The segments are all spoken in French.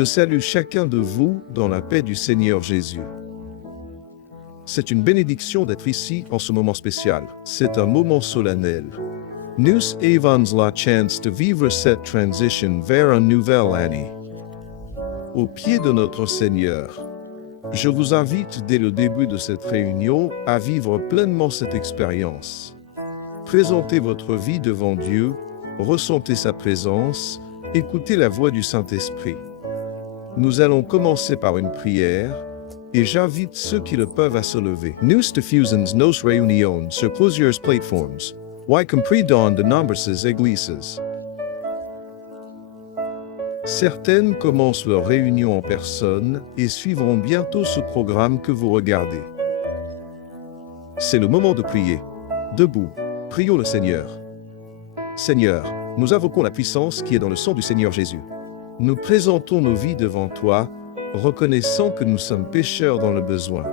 Je salue chacun de vous dans la paix du Seigneur Jésus. C'est une bénédiction d'être ici en ce moment spécial. C'est un moment solennel. Nous avons la chance de vivre cette transition vers une nouvelle année. Au pied de notre Seigneur, je vous invite dès le début de cette réunion à vivre pleinement cette expérience. Présentez votre vie devant Dieu, ressentez sa présence, écoutez la voix du Saint-Esprit. Nous allons commencer par une prière, et j'invite ceux qui le peuvent à se lever. Nous diffusons nos réunions sur plusieurs plateformes, y compris dans de nombreuses églises. Certaines commencent leur réunion en personne et suivront bientôt ce programme que vous regardez. C'est le moment de prier. Debout, prions le Seigneur. Seigneur, nous invoquons la puissance qui est dans le sang du Seigneur Jésus. Nous présentons nos vies devant toi, reconnaissant que nous sommes pécheurs dans le besoin.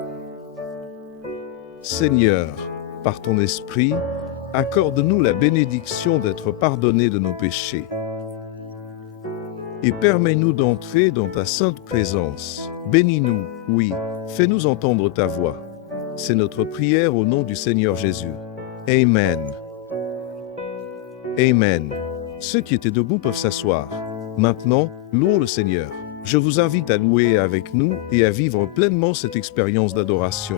Seigneur, par ton Esprit, accorde-nous la bénédiction d'être pardonnés de nos péchés. Et permets-nous d'entrer dans ta sainte présence. Bénis-nous, oui, fais-nous entendre ta voix. C'est notre prière au nom du Seigneur Jésus. Amen. Amen. Ceux qui étaient debout peuvent s'asseoir. Maintenant, louons le Seigneur. Je vous invite à louer avec nous et à vivre pleinement cette expérience d'adoration.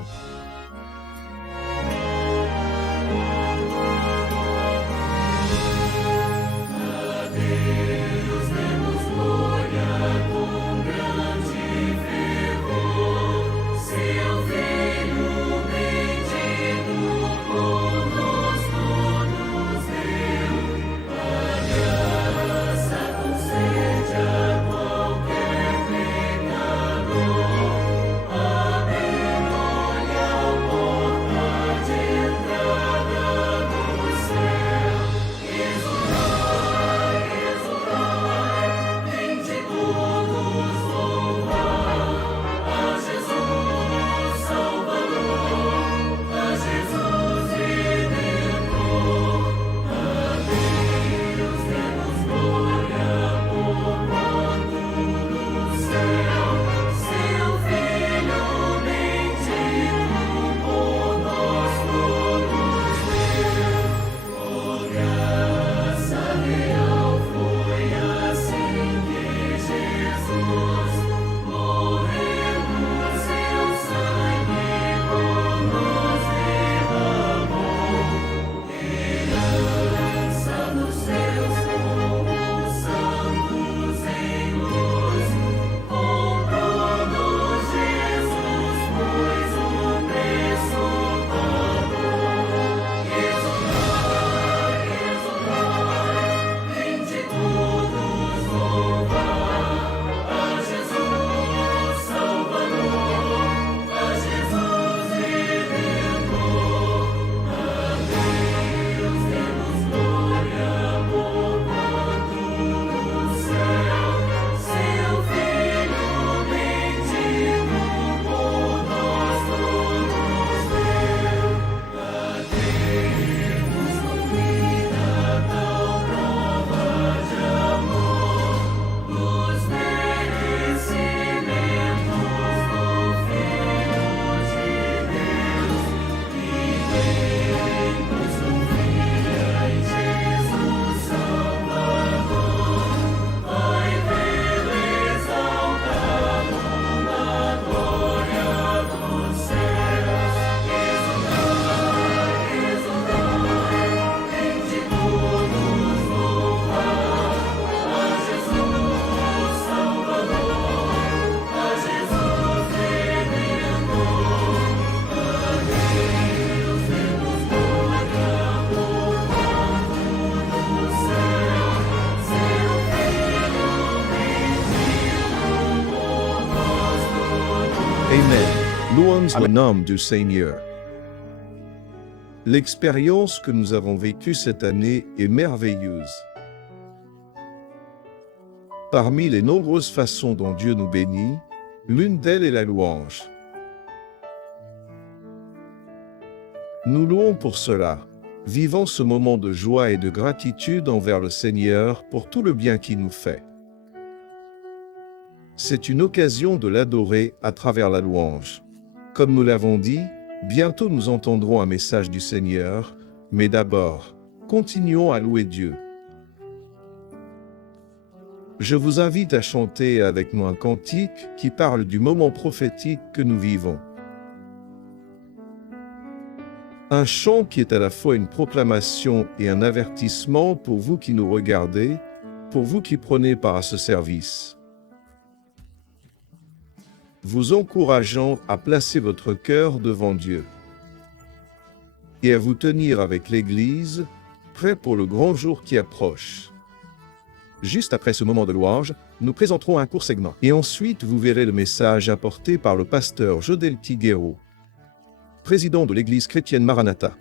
Amen. Louons le nom du Seigneur. L'expérience que nous avons vécue cette année est merveilleuse. Parmi les nombreuses façons dont Dieu nous bénit, l'une d'elles est la louange. Nous louons pour cela, vivant ce moment de joie et de gratitude envers le Seigneur pour tout le bien qu'il nous fait. C'est une occasion de l'adorer à travers la louange. Comme nous l'avons dit, bientôt nous entendrons un message du Seigneur, mais d'abord, continuons à louer Dieu. Je vous invite à chanter avec moi un cantique qui parle du moment prophétique que nous vivons. Un chant qui est à la fois une proclamation et un avertissement pour vous qui nous regardez, pour vous qui prenez part à ce service. Vous encourageant à placer votre cœur devant Dieu et à vous tenir avec l'Église, prêt pour le grand jour qui approche. Juste après ce moment de louange, nous présenterons un court segment. Et ensuite, vous verrez le message apporté par le pasteur Jodel Tiguero, président de l'Église chrétienne Maranatha.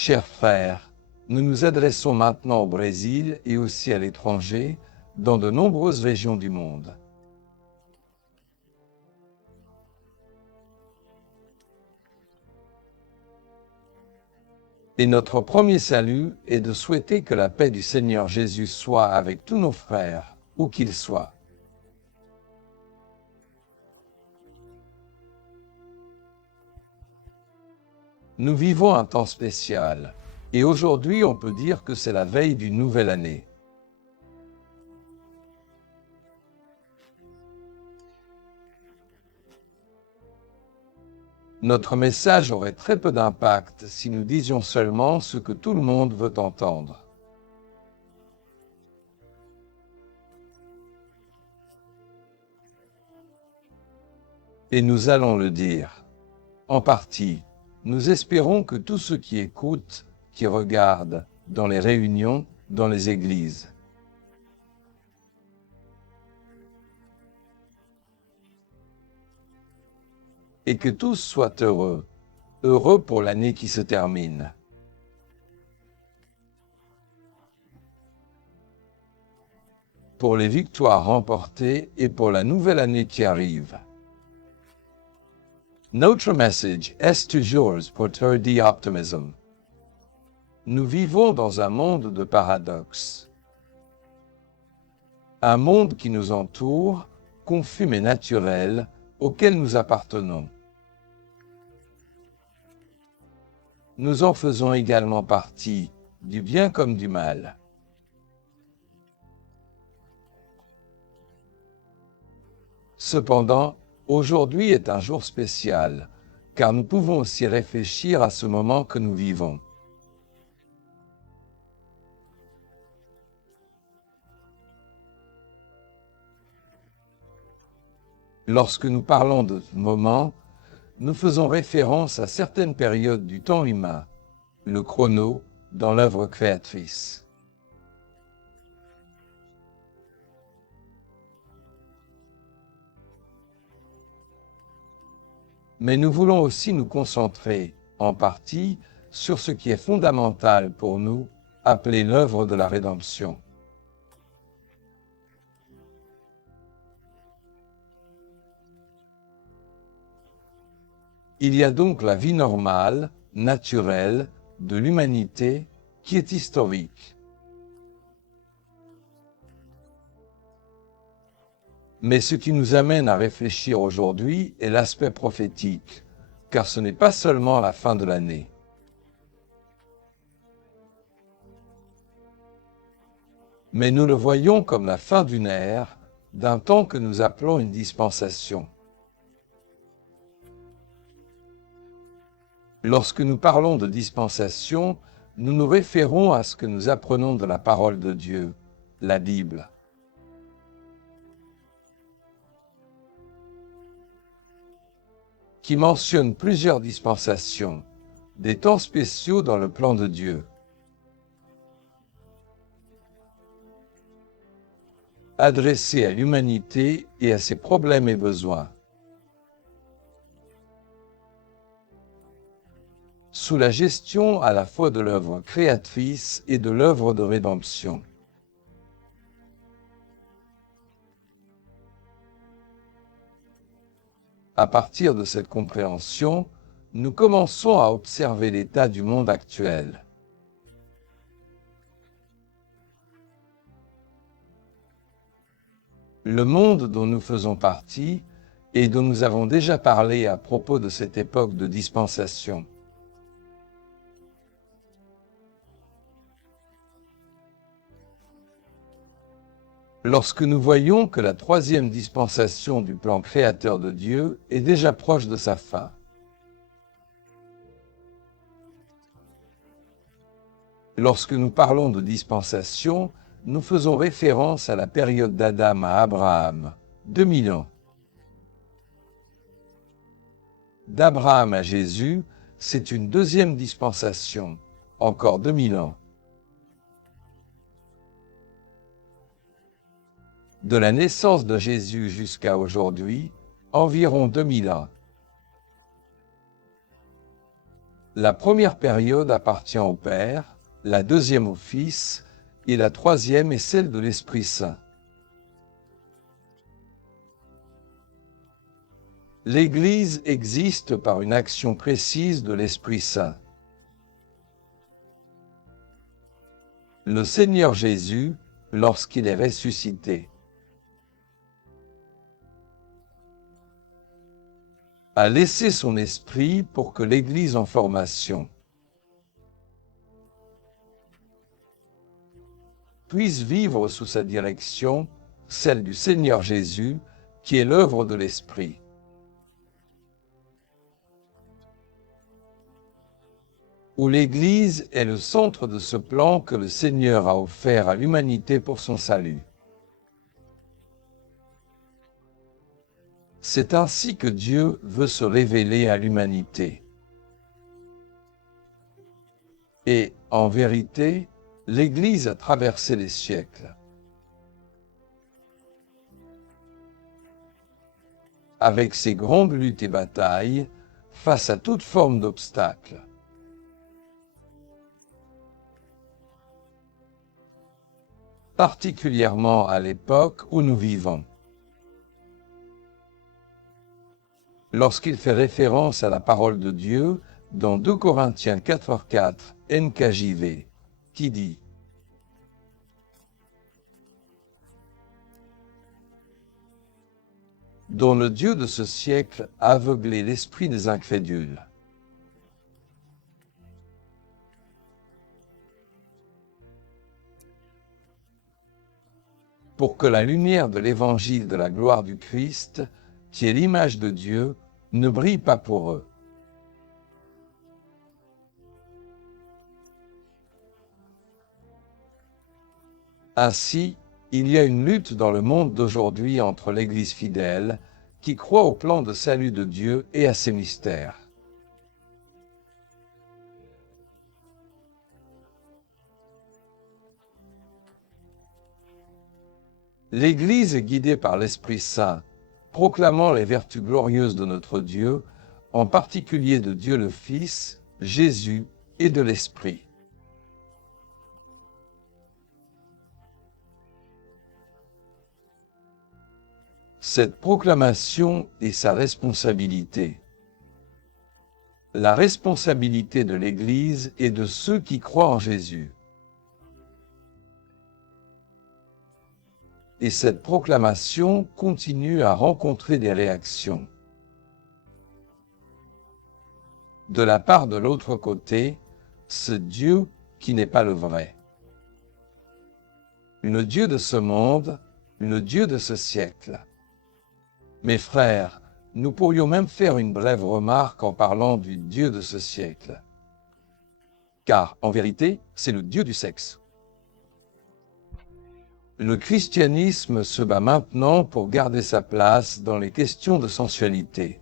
Chers frères, nous nous adressons maintenant au Brésil et aussi à l'étranger, dans de nombreuses régions du monde. Et notre premier salut est de souhaiter que la paix du Seigneur Jésus soit avec tous nos frères, où qu'ils soient. Nous vivons un temps spécial, et aujourd'hui on peut dire que c'est la veille d'une nouvelle année. Notre message aurait très peu d'impact si nous disions seulement ce que tout le monde veut entendre. Et nous allons le dire. En partie, nous espérons que tous ceux qui écoutent, qui regardent, dans les réunions, dans les églises, et que tous soient heureux, heureux pour l'année qui se termine. Pour les victoires remportées et pour la nouvelle année qui arrive. Notre message est toujours porteur d'optimisme. Nous vivons dans un monde de paradoxes. Un monde qui nous entoure, confus mais naturel, auquel nous appartenons. Nous en faisons également partie, du bien comme du mal. Cependant, aujourd'hui est un jour spécial, car nous pouvons aussi réfléchir à ce moment que nous vivons. Lorsque nous parlons de ce moment, nous faisons référence à certaines périodes du temps humain, le chrono, dans l'œuvre créatrice. Mais nous voulons aussi nous concentrer, en partie, sur ce qui est fondamental pour nous, appelé l'œuvre de la rédemption. Il y a donc la vie normale, naturelle, de l'humanité, qui est historique. Mais ce qui nous amène à réfléchir aujourd'hui est l'aspect prophétique, car ce n'est pas seulement la fin de l'année. Mais nous le voyons comme la fin d'une ère, d'un temps que nous appelons une dispensation. Lorsque nous parlons de dispensation, nous nous référons à ce que nous apprenons de la parole de Dieu, la Bible. Qui mentionne plusieurs dispensations, des temps spéciaux dans le plan de Dieu. Adressés à l'humanité et à ses problèmes et besoins. Sous la gestion à la fois de l'œuvre créatrice et de l'œuvre de rédemption. À partir de cette compréhension, nous commençons à observer l'état du monde actuel. Le monde dont nous faisons partie et dont nous avons déjà parlé à propos de cette époque de dispensation. Lorsque nous voyons que la troisième dispensation du plan créateur de Dieu est déjà proche de sa fin. Lorsque nous parlons de dispensation, nous faisons référence à la période d'Adam à Abraham, 2000 ans. D'Abraham à Jésus, c'est une deuxième dispensation, encore 2000 ans. De la naissance de Jésus jusqu'à aujourd'hui, environ 2000 ans. La première période appartient au Père, la deuxième au Fils, et la troisième est celle de l'Esprit Saint. L'Église existe par une action précise de l'Esprit Saint. Le Seigneur Jésus, lorsqu'il est ressuscité, a laissé son esprit pour que l'Église en formation puisse vivre sous sa direction, celle du Seigneur Jésus, qui est l'œuvre de l'Esprit. Où l'Église est le centre de ce plan que le Seigneur a offert à l'humanité pour son salut. C'est ainsi que Dieu veut se révéler à l'humanité. Et, en vérité, l'Église a traversé les siècles. Avec ses grandes luttes et batailles, face à toute forme d'obstacles. Particulièrement à l'époque où nous vivons. Lorsqu'il fait référence à la parole de Dieu dans 2 Corinthiens 4,4 NKJV, qui dit « Dont le Dieu de ce siècle a aveuglé l'esprit des incrédules. » Pour que la lumière de l'évangile de la gloire du Christ, qui est l'image de Dieu, ne brille pas pour eux. Ainsi, il y a une lutte dans le monde d'aujourd'hui entre l'Église fidèle, qui croit au plan de salut de Dieu et à ses mystères. L'Église est guidée par l'Esprit Saint, proclamant les vertus glorieuses de notre Dieu, en particulier de Dieu le Fils, Jésus et de l'Esprit. Cette proclamation est sa responsabilité. La responsabilité de l'Église et de ceux qui croient en Jésus. Et cette proclamation continue à rencontrer des réactions. De la part de l'autre côté, ce Dieu qui n'est pas le vrai. Le Dieu de ce monde, le Dieu de ce siècle. Mes frères, nous pourrions même faire une brève remarque en parlant du Dieu de ce siècle. Car, en vérité, c'est le Dieu du sexe. Le christianisme se bat maintenant pour garder sa place dans les questions de sensualité,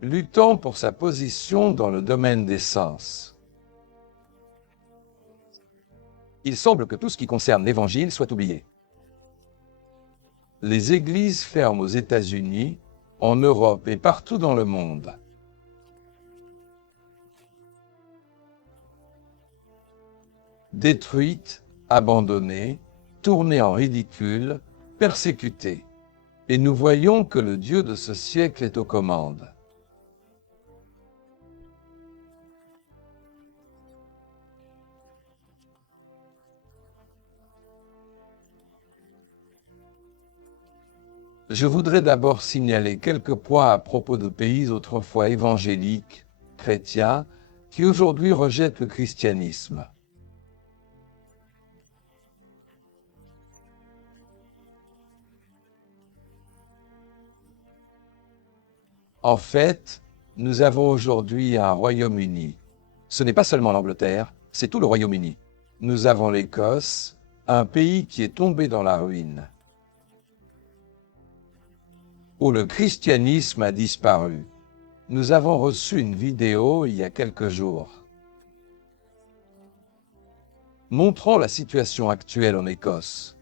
luttant pour sa position dans le domaine des sens. Il semble que tout ce qui concerne l'Évangile soit oublié. Les églises ferment aux États-Unis, en Europe et partout dans le monde. Détruites, abandonnées, tournées en ridicule, persécutées. Et nous voyons que le Dieu de ce siècle est aux commandes. Je voudrais d'abord signaler quelques points à propos de pays autrefois évangéliques, chrétiens, qui aujourd'hui rejettent le christianisme. En fait, nous avons aujourd'hui un Royaume-Uni. Ce n'est pas seulement l'Angleterre, c'est tout le Royaume-Uni. Nous avons l'Écosse, un pays qui est tombé dans la ruine, où le christianisme a disparu. Nous avons reçu une vidéo il y a quelques jours, montrant la situation actuelle en Écosse.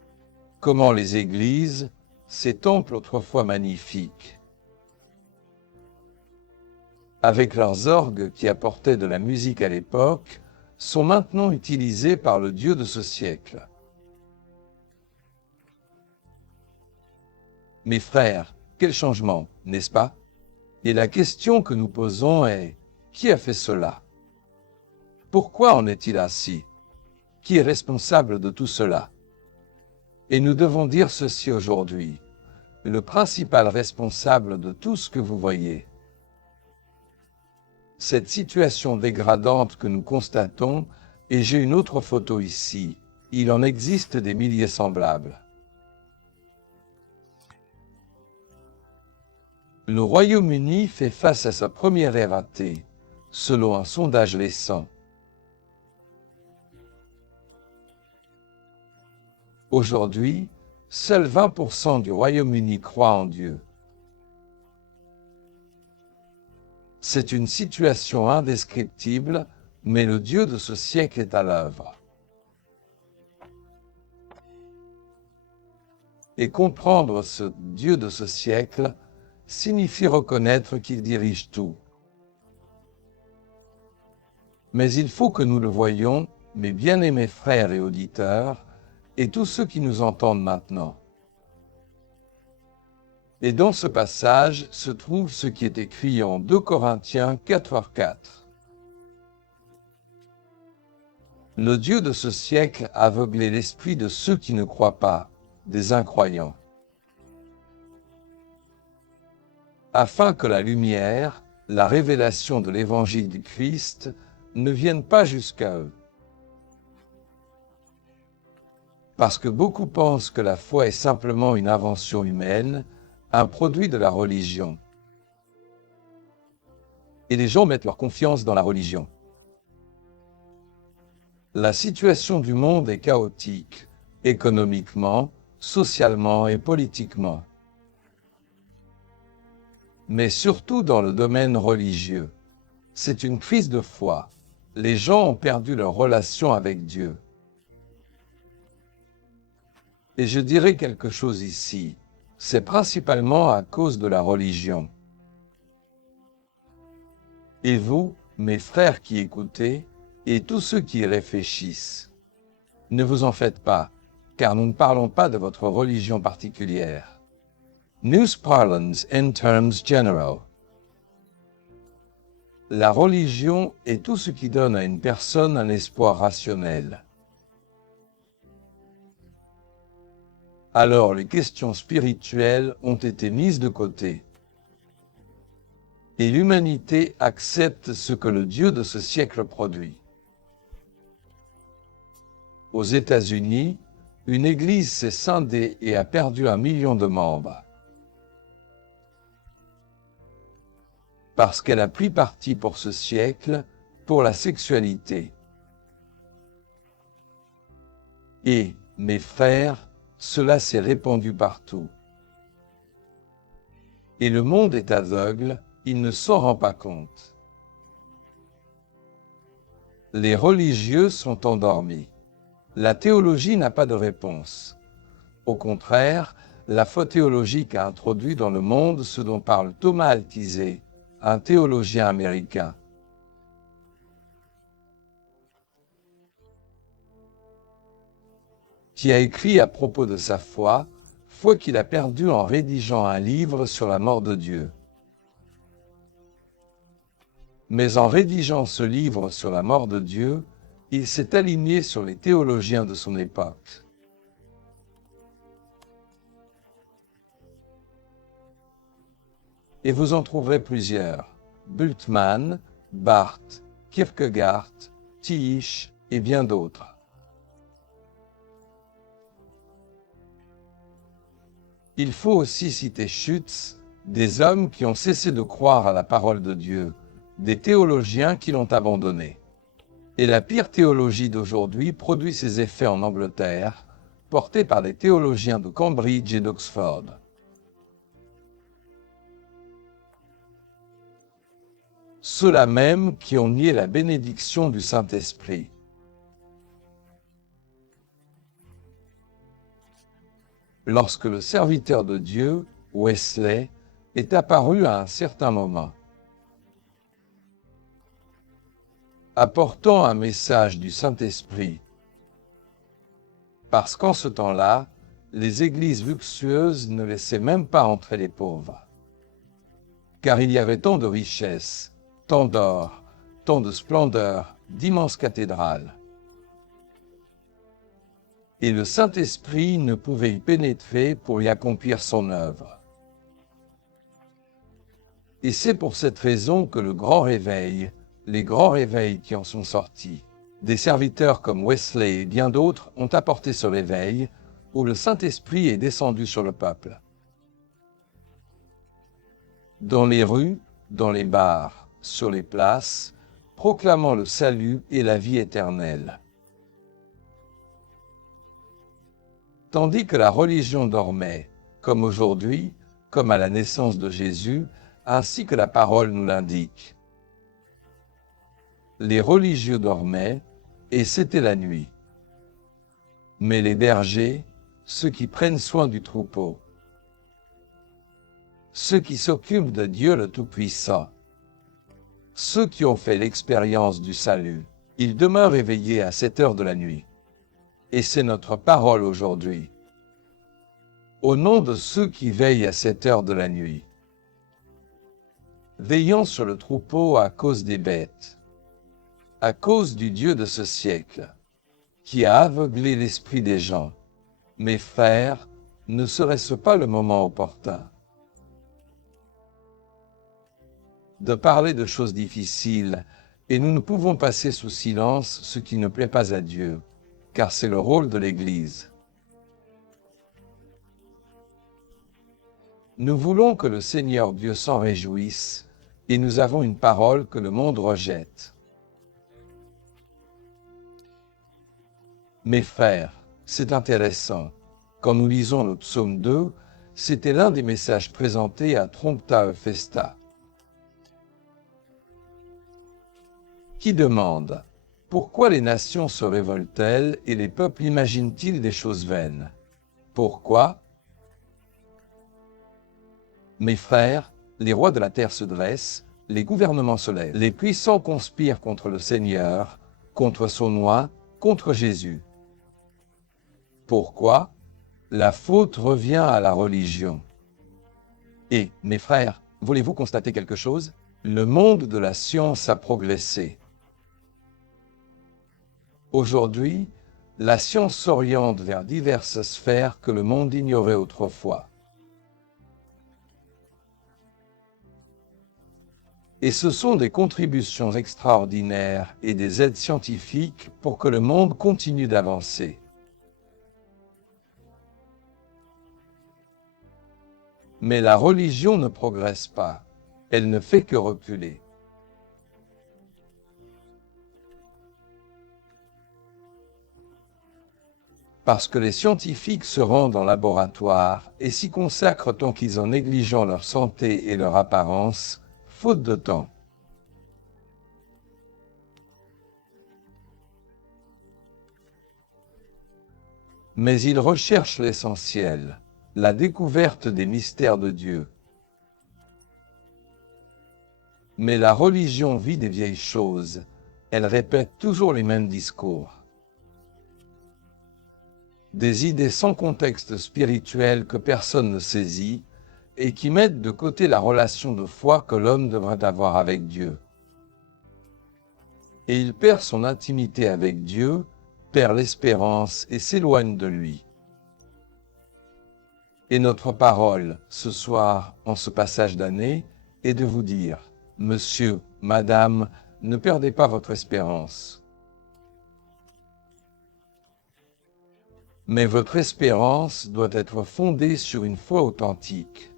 Comment les églises, ces temples autrefois magnifiques, avec leurs orgues qui apportaient de la musique à l'époque, sont maintenant utilisés par le Dieu de ce siècle. Mes frères, quel changement, n'est-ce pas? Et la question que nous posons est, qui a fait cela? Pourquoi en est-il ainsi? Qui est responsable de tout cela? Et nous devons dire ceci aujourd'hui. Le principal responsable de tout ce que vous voyez, cette situation dégradante que nous constatons, et j'ai une autre photo ici, il en existe des milliers semblables. Le Royaume-Uni fait face à sa première ère athée, selon un sondage récent. Aujourd'hui, seuls 20% du Royaume-Uni croient en Dieu. C'est une situation indescriptible, mais le Dieu de ce siècle est à l'œuvre. Et comprendre ce Dieu de ce siècle signifie reconnaître qu'il dirige tout. Mais il faut que nous le voyions, mes bien-aimés frères et auditeurs, et tous ceux qui nous entendent maintenant. Et dans ce passage se trouve ce qui est écrit en 2 Corinthiens 4:4. Le Dieu de ce siècle a aveuglé l'esprit de ceux qui ne croient pas, des incroyants, afin que la lumière, la révélation de l'évangile du Christ, ne vienne pas jusqu'à eux. Parce que beaucoup pensent que la foi est simplement une invention humaine, un produit de la religion. Et les gens mettent leur confiance dans la religion. La situation du monde est chaotique, économiquement, socialement et politiquement. Mais surtout dans le domaine religieux. C'est une crise de foi. Les gens ont perdu leur relation avec Dieu. Et je dirais quelque chose ici. C'est principalement à cause de la religion. Et vous, mes frères qui écoutez, et tous ceux qui y réfléchissent, ne vous en faites pas, car nous ne parlons pas de votre religion particulière. News parlance in terms general. La religion est tout ce qui donne à une personne un espoir rationnel. Alors les questions spirituelles ont été mises de côté. Et l'humanité accepte ce que le Dieu de ce siècle produit. Aux États-Unis, une église s'est scindée et a perdu 1 million de membres. Parce qu'elle a pris parti pour ce siècle, pour la sexualité. Et, mes frères, cela s'est répandu partout. Et le monde est aveugle, il ne s'en rend pas compte. Les religieux sont endormis. La théologie n'a pas de réponse. Au contraire, la foi théologique a introduit dans le monde ce dont parle Thomas Althizé, un théologien américain. Qui a écrit à propos de sa foi qu'il a perdue en rédigeant un livre sur la mort de Dieu. Mais en rédigeant ce livre sur la mort de Dieu, il s'est aligné sur les théologiens de son époque. Et vous en trouverez plusieurs: Bultmann, Barth, Kierkegaard, Tillich et bien d'autres. Il faut aussi citer Schütz, des hommes qui ont cessé de croire à la parole de Dieu, des théologiens qui l'ont abandonné. Et la pire théologie d'aujourd'hui produit ses effets en Angleterre, portée par des théologiens de Cambridge et d'Oxford. Ceux-là même qui ont nié la bénédiction du Saint-Esprit. Lorsque le serviteur de Dieu, Wesley, est apparu à un certain moment. apportant un message du Saint-Esprit. Parce qu'en ce temps-là, les églises luxueuses ne laissaient même pas entrer les pauvres. Car il y avait tant de richesses, tant d'or, tant de splendeur, d'immenses cathédrales. Et le Saint-Esprit ne pouvait y pénétrer pour y accomplir son œuvre. Et c'est pour cette raison que le grand réveil, les grands réveils qui en sont sortis, des serviteurs comme Wesley et bien d'autres ont apporté ce réveil où le Saint-Esprit est descendu sur le peuple. Dans les rues, dans les bars, sur les places, proclamant le salut et la vie éternelle. Tandis que la religion dormait, comme aujourd'hui, comme à la naissance de Jésus, ainsi que la parole nous l'indique. Les religieux dormaient, et c'était la nuit. Mais les bergers, ceux qui prennent soin du troupeau, ceux qui s'occupent de Dieu le Tout-Puissant, ceux qui ont fait l'expérience du salut, ils demeurent éveillés à cette heure de la nuit. Et c'est notre parole aujourd'hui. Au nom de ceux qui veillent à cette heure de la nuit, veillant sur le troupeau à cause des bêtes, à cause du Dieu de ce siècle, qui a aveuglé l'esprit des gens. Mes frères, ne serait-ce pas le moment opportun de parler de choses difficiles, et nous ne pouvons passer sous silence ce qui ne plaît pas à Dieu, car c'est le rôle de l'Église. Nous voulons que le Seigneur Dieu s'en réjouisse, et nous avons une parole que le monde rejette. Mes frères, c'est intéressant. Quand nous lisons le psaume 2, c'était l'un des messages présentés à Trompta Festa. Qui demande « Pourquoi les nations se révoltent-elles et les peuples imaginent-ils des choses vaines ?» Pourquoi ? Mes frères, les rois de la terre se dressent, les gouvernements se lèvent, les puissants conspirent contre le Seigneur, contre son oint, contre Jésus. Pourquoi ? La faute revient à la religion. Et, mes frères, voulez-vous constater quelque chose ? Le monde de la science a progressé. Aujourd'hui, la science s'oriente vers diverses sphères que le monde ignorait autrefois. Et ce sont des contributions extraordinaires et des aides scientifiques pour que le monde continue d'avancer. Mais la religion ne progresse pas, elle ne fait que reculer. Parce que les scientifiques se rendent en laboratoire et s'y consacrent tant qu'ils en négligeant leur santé et leur apparence, faute de temps. Mais ils recherchent l'essentiel, la découverte des mystères de Dieu. Mais la religion vit des vieilles choses, elle répète toujours les mêmes discours. Des idées sans contexte spirituel que personne ne saisit et qui mettent de côté la relation de foi que l'homme devrait avoir avec Dieu. Et il perd son intimité avec Dieu, perd l'espérance et s'éloigne de lui. Et notre parole, ce soir, en ce passage d'année, est de vous dire, Monsieur, Madame, ne perdez pas votre espérance. Mais votre espérance doit être fondée sur une foi authentique.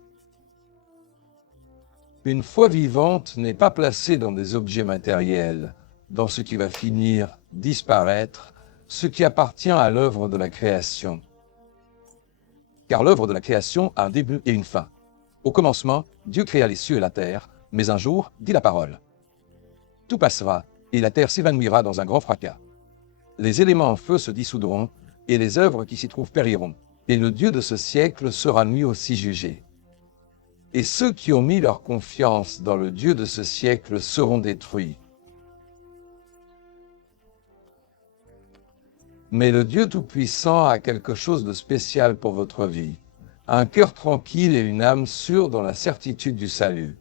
Une foi vivante n'est pas placée dans des objets matériels, dans ce qui va finir, disparaître, ce qui appartient à l'œuvre de la création. Car l'œuvre de la création a un début et une fin. Au commencement, Dieu créa les cieux et la terre, mais un jour, dit la parole. Tout passera, et la terre s'évanouira dans un grand fracas. Les éléments en feu se dissoudront, et les œuvres qui s'y trouvent périront, et le Dieu de ce siècle sera lui aussi jugé. Et ceux qui ont mis leur confiance dans le Dieu de ce siècle seront détruits. Mais le Dieu Tout-Puissant a quelque chose de spécial pour votre vie, un cœur tranquille et une âme sûre dans la certitude du salut.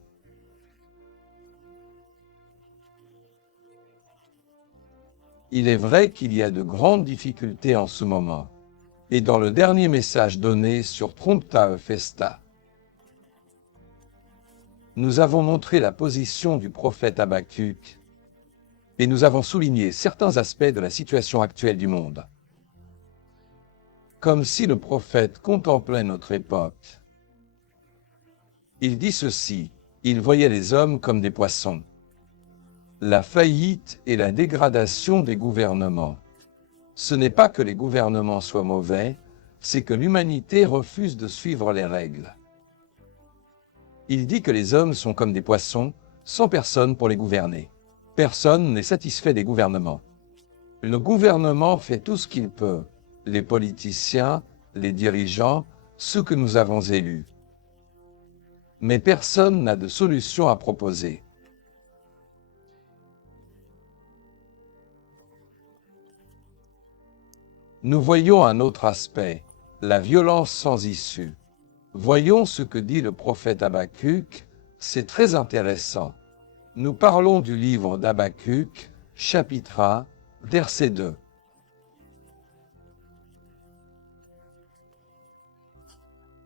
Il est vrai qu'il y a de grandes difficultés en ce moment, et dans le dernier message donné sur Prompta Festa, nous avons montré la position du prophète Habakkuk, et nous avons souligné certains aspects de la situation actuelle du monde. Comme si le prophète contemplait notre époque. Il dit ceci, il voyait les hommes comme des poissons. La faillite et la dégradation des gouvernements. Ce n'est pas que les gouvernements soient mauvais, c'est que l'humanité refuse de suivre les règles. Il dit que les hommes sont comme des poissons, sans personne pour les gouverner. Personne n'est satisfait des gouvernements. Le gouvernement fait tout ce qu'il peut, les politiciens, les dirigeants, ceux que nous avons élus. Mais personne n'a de solution à proposer. Nous voyons un autre aspect, la violence sans issue. Voyons ce que dit le prophète Habakkuk, c'est très intéressant. Nous parlons du livre d'Habakkuk, chapitre 1, verset 2.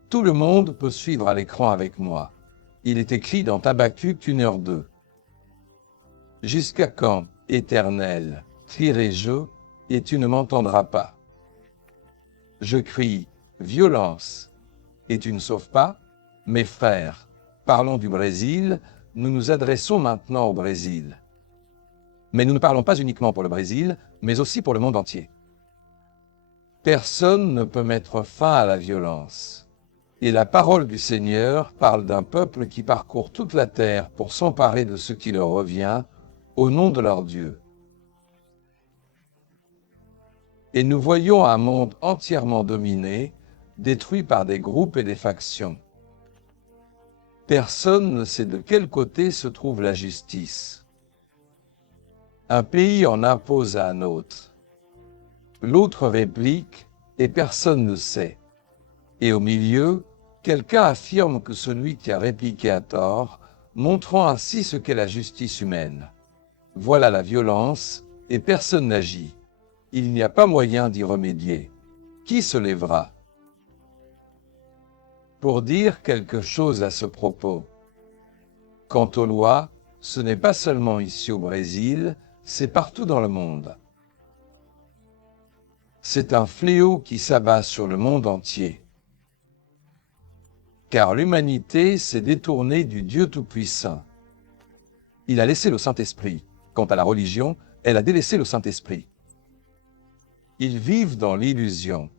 Tout le monde peut suivre à l'écran avec moi. Il est écrit dans Habakkuk 1h2. Jusqu'à quand, Éternel, crierai-je, et tu ne m'entendras pas? Je crie, violence, et tu ne sauves pas? Mes frères, parlons du Brésil, nous nous adressons maintenant au Brésil. Mais nous ne parlons pas uniquement pour le Brésil, mais aussi pour le monde entier. Personne ne peut mettre fin à la violence. Et la parole du Seigneur parle d'un peuple qui parcourt toute la terre pour s'emparer de ce qui leur revient, au nom de leur Dieu. Et nous voyons un monde entièrement dominé, détruit par des groupes et des factions. Personne ne sait de quel côté se trouve la justice. Un pays en impose à un autre. L'autre réplique et personne ne sait. Et au milieu, quelqu'un affirme que celui qui a répliqué a tort, montrant ainsi ce qu'est la justice humaine. Voilà la violence, et personne n'agit. Il n'y a pas moyen d'y remédier. Qui se lèvera pour dire quelque chose à ce propos? Quant aux lois, ce n'est pas seulement ici au Brésil, c'est partout dans le monde. C'est un fléau qui s'abat sur le monde entier. Car l'humanité s'est détournée du Dieu Tout-Puissant. Il a laissé le Saint-Esprit. Quant à la religion, elle a délaissé le Saint-Esprit. Ils vivent dans l'illusion.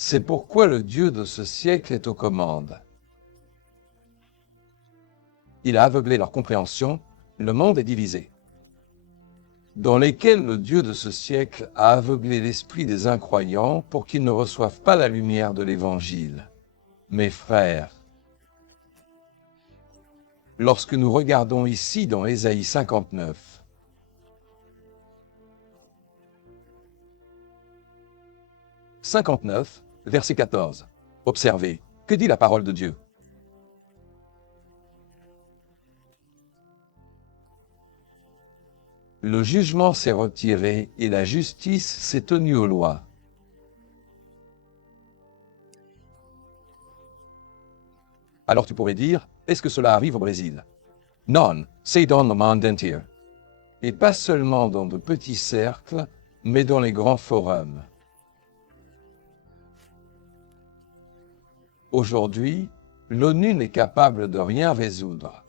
C'est pourquoi le Dieu de ce siècle est aux commandes. Il a aveuglé leur compréhension, le monde est divisé. Dans lesquels le Dieu de ce siècle a aveuglé l'esprit des incroyants pour qu'ils ne reçoivent pas la lumière de l'Évangile. Mes frères, lorsque nous regardons ici dans Ésaïe 59, verset 14. Observez, que dit la parole de Dieu? Le jugement s'est retiré et la justice s'est tenue aux lois. Alors tu pourrais dire, est-ce que cela arrive au Brésil? Non, c'est dans le monde entier. Et pas seulement dans de petits cercles, mais dans les grands forums. Aujourd'hui, l'ONU n'est capable de rien résoudre.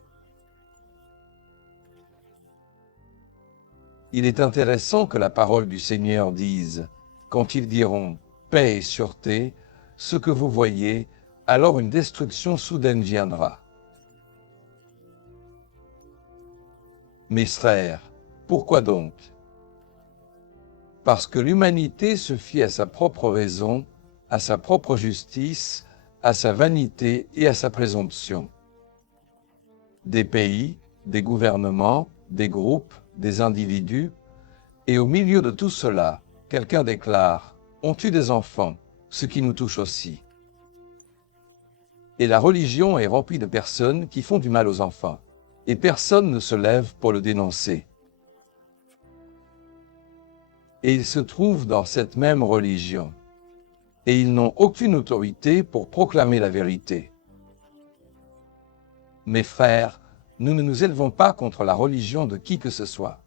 Il est intéressant que la parole du Seigneur dise, quand ils diront « paix et sûreté », ce que vous voyez, alors une destruction soudaine viendra. Mes frères, pourquoi donc? Parce que l'humanité se fie à sa propre raison, à sa propre justice, à sa vanité et à sa présomption. Des pays, des gouvernements, des groupes, des individus, et au milieu de tout cela, Quelqu'un déclare « On tue des enfants », ce qui nous touche aussi. Et la religion est remplie de personnes qui font du mal aux enfants, et personne ne se lève pour le dénoncer. Et ils se trouvent dans cette même religion, et ils n'ont aucune autorité pour proclamer la vérité. Mes frères, nous ne nous élevons pas contre la religion de qui que ce soit.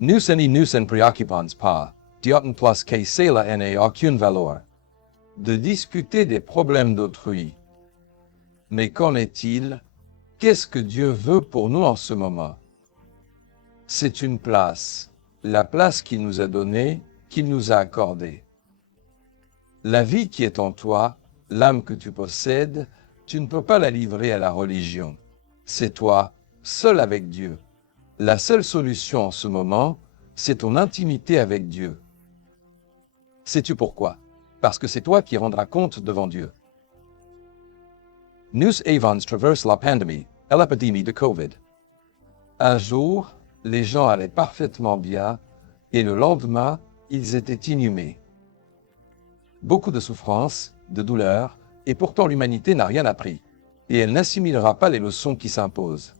Nous ne préoccupons pas, d'autant plus que cela n'a aucune valeur, de discuter des problèmes d'autrui. Mais qu'en est-il? Qu'est-ce que Dieu veut pour nous en ce moment? C'est une place, la place qu'il nous a donnée, qu'il nous a accordée. La vie qui est en toi, l'âme que tu possèdes, tu ne peux pas la livrer à la religion. C'est toi, seul avec Dieu. La seule solution en ce moment, c'est ton intimité avec Dieu. Sais-tu pourquoi? Parce que c'est toi qui rendras compte devant Dieu. Nous avons traversé la pandémie, l'épidémie de Covid. Un jour, les gens allaient parfaitement bien, et le lendemain, ils étaient inhumés. Beaucoup de souffrance, de douleur, et pourtant l'humanité n'a rien appris, et elle n'assimilera pas les leçons qui s'imposent.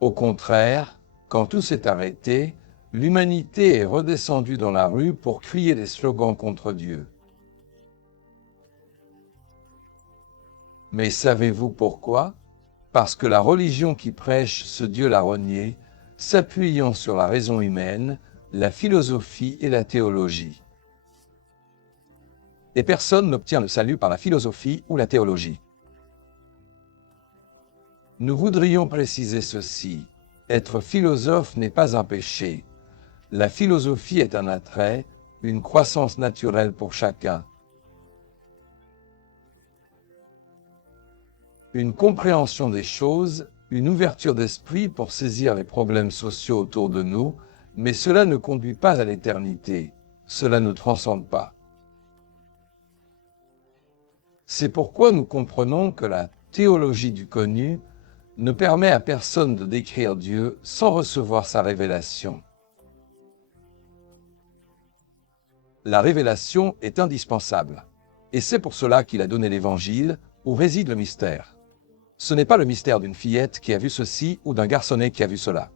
Au contraire, quand tout s'est arrêté, l'humanité est redescendue dans la rue pour crier des slogans contre Dieu. Mais savez-vous pourquoi? Parce que la religion qui prêche ce Dieu l'a renié, s'appuyant sur la raison humaine, la philosophie et la théologie. Et personne n'obtient le salut par la philosophie ou la théologie. Nous voudrions préciser ceci. Être philosophe n'est pas un péché. La philosophie est un attrait, une croissance naturelle pour chacun. Une compréhension des choses, une ouverture d'esprit pour saisir les problèmes sociaux autour de nous, mais cela ne conduit pas à l'éternité. Cela ne transcende pas. C'est pourquoi nous comprenons que la théologie du connu ne permet à personne de décrire Dieu sans recevoir sa révélation. La révélation est indispensable, et c'est pour cela qu'il a donné l'Évangile, où réside le mystère. Ce n'est pas le mystère d'une fillette qui a vu ceci ou d'un garçonnet qui a vu cela.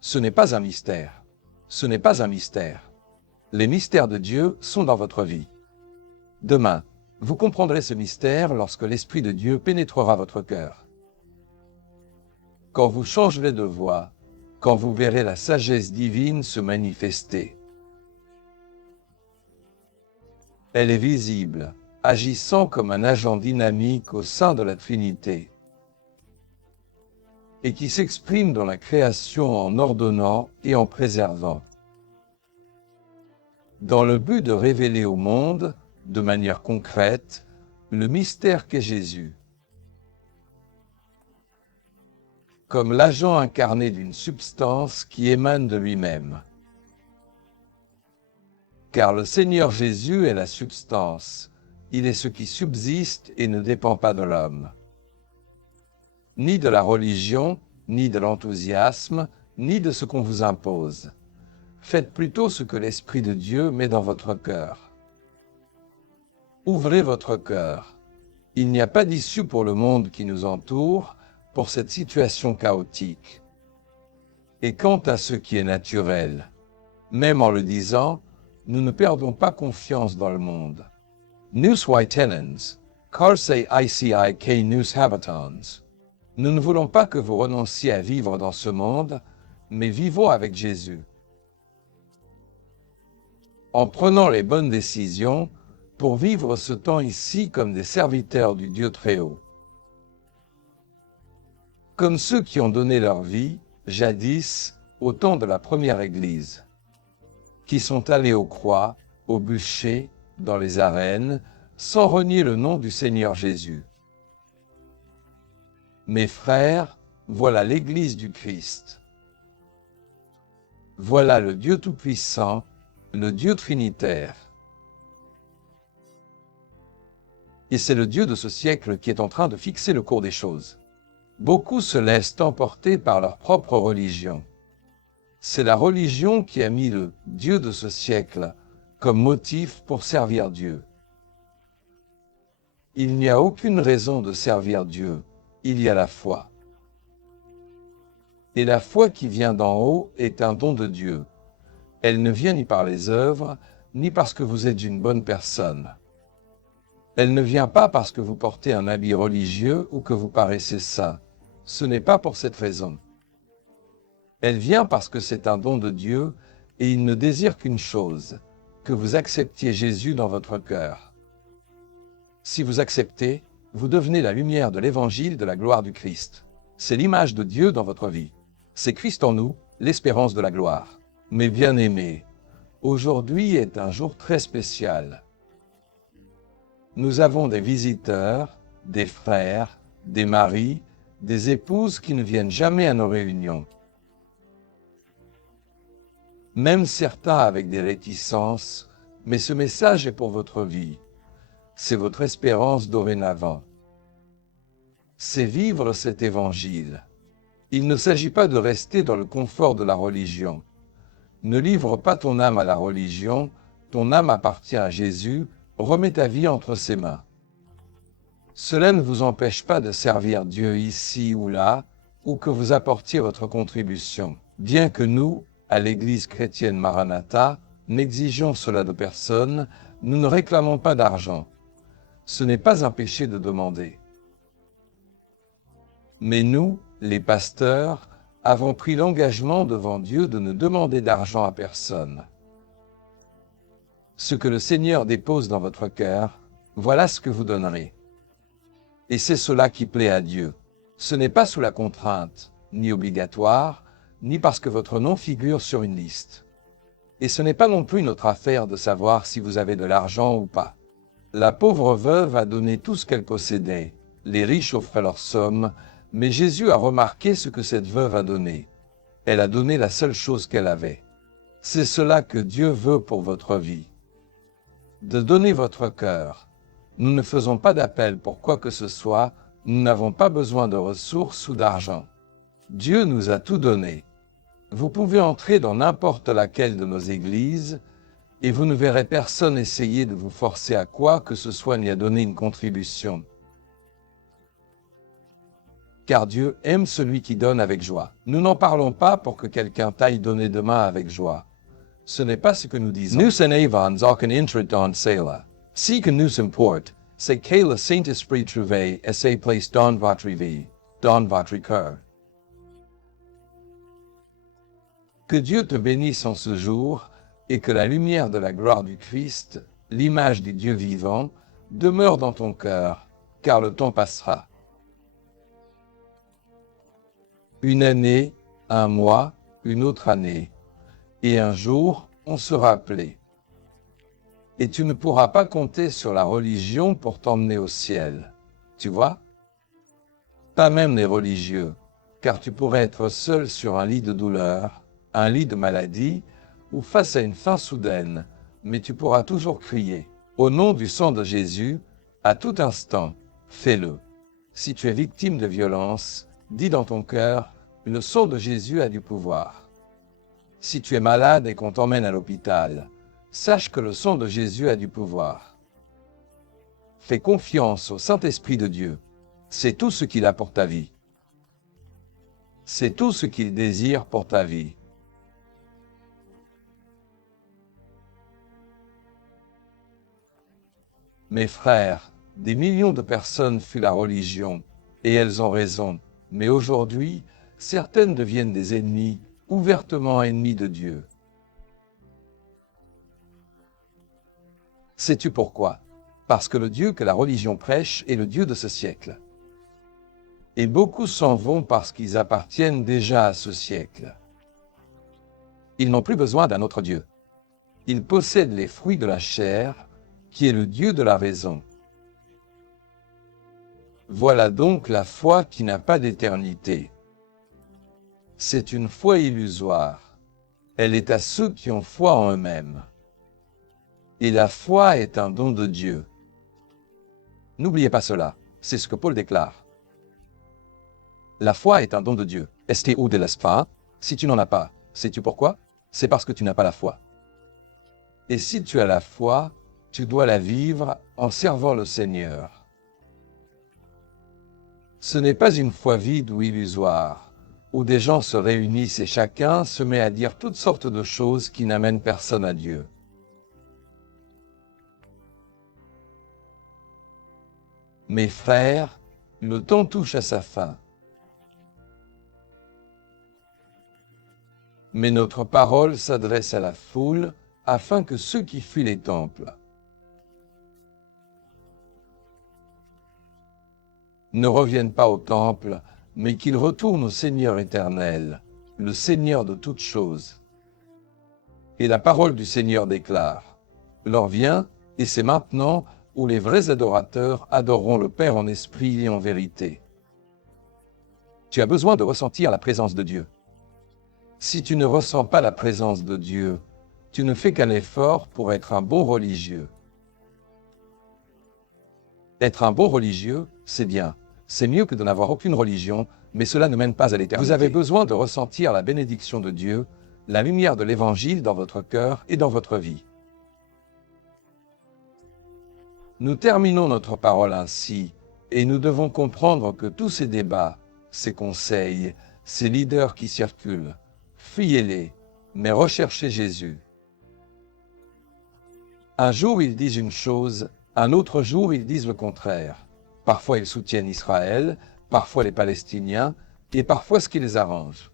Ce n'est pas un mystère. Ce n'est pas un mystère. Les mystères de Dieu sont dans votre vie. Demain, vous comprendrez ce mystère lorsque l'Esprit de Dieu pénétrera votre cœur. Quand vous changerez de voie, quand vous verrez la sagesse divine se manifester. Elle est visible, agissant comme un agent dynamique au sein de la Trinité, et qui s'exprime dans la création en ordonnant et en préservant, dans le but de révéler au monde, de manière concrète, le mystère qu'est Jésus, comme l'agent incarné d'une substance qui émane de lui-même. Car le Seigneur Jésus est la substance, il est ce qui subsiste et ne dépend pas de l'homme. Ni de la religion, ni de l'enthousiasme, ni de ce qu'on vous impose. Faites plutôt ce que l'Esprit de Dieu met dans votre cœur. Ouvrez votre cœur. Il n'y a pas d'issue pour le monde qui nous entoure, pour cette situation chaotique. Et quant à ce qui est naturel, même en le disant, nous ne perdons pas confiance dans le monde. Nous tenens, car c'est ici que nous habitons. Nous ne voulons pas que vous renonciez à vivre dans ce monde, mais vivons avec Jésus. En prenant les bonnes décisions pour vivre ce temps ici comme des serviteurs du Dieu Très-Haut. Comme ceux qui ont donné leur vie, jadis, au temps de la première Église, qui sont allés aux croix, au bûcher, dans les arènes, sans renier le nom du Seigneur Jésus. Mes frères, voilà l'Église du Christ. Voilà le Dieu Tout-Puissant, le Dieu Trinitaire. Et c'est le Dieu de ce siècle qui est en train de fixer le cours des choses. Beaucoup se laissent emporter par leur propre religion. C'est la religion qui a mis le Dieu de ce siècle comme motif pour servir Dieu. Il n'y a aucune raison de servir Dieu, il y a la foi. Et la foi qui vient d'en haut est un don de Dieu. Elle ne vient ni par les œuvres, ni parce que vous êtes une bonne personne. Elle ne vient pas parce que vous portez un habit religieux ou que vous paraissez saint. Ce n'est pas pour cette raison. Elle vient parce que c'est un don de Dieu et il ne désire qu'une chose, que vous acceptiez Jésus dans votre cœur. Si vous acceptez, vous devenez la lumière de l'évangile de la gloire du Christ. C'est l'image de Dieu dans votre vie. C'est Christ en nous, l'espérance de la gloire. Mes bien-aimés, aujourd'hui est un jour très spécial. Nous avons des visiteurs, des frères, des maris, des épouses qui ne viennent jamais à nos réunions. Même certains avec des réticences, mais ce message est pour votre vie. C'est votre espérance dorénavant. C'est vivre cet évangile. Il ne s'agit pas de rester dans le confort de la religion. Ne livre pas ton âme à la religion, ton âme appartient à Jésus, remets ta vie entre ses mains. Cela ne vous empêche pas de servir Dieu ici ou là, ou que vous apportiez votre contribution. Bien que nous, à l'Église chrétienne Maranatha, n'exigeons cela de personne, nous ne réclamons pas d'argent. Ce n'est pas un péché de demander. Mais nous, les pasteurs, avons pris l'engagement devant Dieu de ne demander d'argent à personne. Ce que le Seigneur dépose dans votre cœur, voilà ce que vous donnerez. Et c'est cela qui plaît à Dieu. Ce n'est pas sous la contrainte, ni obligatoire, ni parce que votre nom figure sur une liste. Et ce n'est pas non plus notre affaire de savoir si vous avez de l'argent ou pas. La pauvre veuve a donné tout ce qu'elle possédait. Les riches offraient leur somme, mais Jésus a remarqué ce que cette veuve a donné. Elle a donné la seule chose qu'elle avait. C'est cela que Dieu veut pour votre vie. De donner votre cœur. Nous ne faisons pas d'appel pour quoi que ce soit, nous n'avons pas besoin de ressources ou d'argent. Dieu nous a tout donné. Vous pouvez entrer dans n'importe laquelle de nos églises, et vous ne verrez personne essayer de vous forcer à quoi que ce soit ni à donner une contribution. Car Dieu aime celui qui donne avec joie. Nous n'en parlons pas pour que quelqu'un t'aille donner demain avec joie. Ce n'est pas ce que nous disons. Nous en avons aucun intérêt dans cela. Si que nous importe, c'est que le Saint-Esprit trouve et sa place dans votre vie, dans votre cœur. Que Dieu te bénisse en ce jour, et que la lumière de la gloire du Christ, l'image du Dieu vivant, demeure dans ton cœur, car le temps passera. Une année, un mois, une autre année, et un jour, on sera appelé. Et tu ne pourras pas compter sur la religion pour t'emmener au ciel. Tu vois? Pas même les religieux, car tu pourrais être seul sur un lit de douleur, un lit de maladie, ou face à une faim soudaine, mais tu pourras toujours crier. Au nom du sang de Jésus, à tout instant, fais-le. Si tu es victime de violence, dis dans ton cœur, le sang de Jésus a du pouvoir. Si tu es malade et qu'on t'emmène à l'hôpital, sache que le sang de Jésus a du pouvoir. Fais confiance au Saint-Esprit de Dieu. C'est tout ce qu'il a pour ta vie. C'est tout ce qu'il désire pour ta vie. Mes frères, des millions de personnes fuient la religion, et elles ont raison. Mais aujourd'hui, certaines deviennent des ennemis, ouvertement ennemis de Dieu. Sais-tu pourquoi? Parce que le Dieu que la religion prêche est le Dieu de ce siècle. Et beaucoup s'en vont parce qu'ils appartiennent déjà à ce siècle. Ils n'ont plus besoin d'un autre Dieu. Ils possèdent les fruits de la chair, qui est le Dieu de la raison. Voilà donc la foi qui n'a pas d'éternité. C'est une foi illusoire. Elle est à ceux qui ont foi en eux-mêmes. Et la foi est un don de Dieu. N'oubliez pas cela, c'est ce que Paul déclare. La foi est un don de Dieu. Est-ce que tu l'as pas? Si tu n'en as pas, Sais-tu pourquoi? C'est parce que tu n'as pas la foi. Et si tu as la foi, tu dois la vivre en servant le Seigneur. Ce n'est pas une foi vide ou illusoire, où des gens se réunissent et chacun se met à dire toutes sortes de choses qui n'amènent personne à Dieu. Mes frères, le temps touche à sa fin. Mais notre parole s'adresse à la foule afin que ceux qui fuient les temples ne reviennent pas au temple, mais qu'ils retournent au Seigneur éternel, le Seigneur de toutes choses. Et la parole du Seigneur déclare, « L'heure vient, et c'est maintenant, où les vrais adorateurs adoreront le Père en esprit et en vérité. » Tu as besoin de ressentir la présence de Dieu. Si tu ne ressens pas la présence de Dieu, tu ne fais qu'un effort pour être un bon religieux. Être un bon religieux, c'est bien. C'est mieux que de n'avoir aucune religion, mais cela ne mène pas à l'éternité. Vous avez besoin de ressentir la bénédiction de Dieu, la lumière de l'Évangile dans votre cœur et dans votre vie. Nous terminons notre parole ainsi, et nous devons comprendre que tous ces débats, ces conseils, ces leaders qui circulent, fuyez-les, mais recherchez Jésus. Un jour ils disent une chose, un autre jour ils disent le contraire. Parfois ils soutiennent Israël, parfois les Palestiniens, et parfois ce qui les arrange.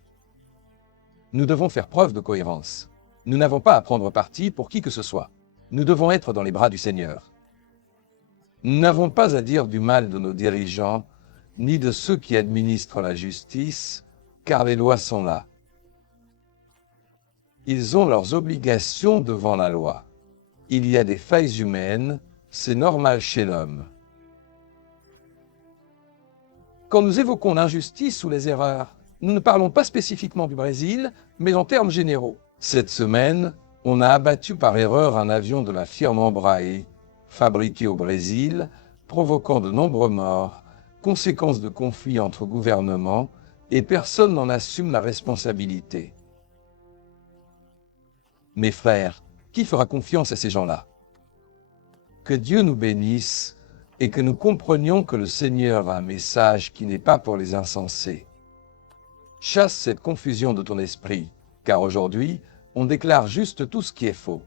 Nous devons faire preuve de cohérence. Nous n'avons pas à prendre parti pour qui que ce soit. Nous devons être dans les bras du Seigneur. Nous n'avons pas à dire du mal de nos dirigeants, ni de ceux qui administrent la justice, car les lois sont là. Ils ont leurs obligations devant la loi. Il y a des failles humaines, c'est normal chez l'homme. Quand nous évoquons l'injustice ou les erreurs, nous ne parlons pas spécifiquement du Brésil, mais en termes généraux. Cette semaine, on a abattu par erreur un avion de la firme Embraer, fabriqué au Brésil, provoquant de nombreux morts, conséquence de conflits entre gouvernements, et personne n'en assume la responsabilité. Mes frères, qui fera confiance à ces gens-là? Que Dieu nous bénisse et que nous comprenions que le Seigneur a un message qui n'est pas pour les insensés. Chasse cette confusion de ton esprit, car aujourd'hui, on déclare juste tout ce qui est faux.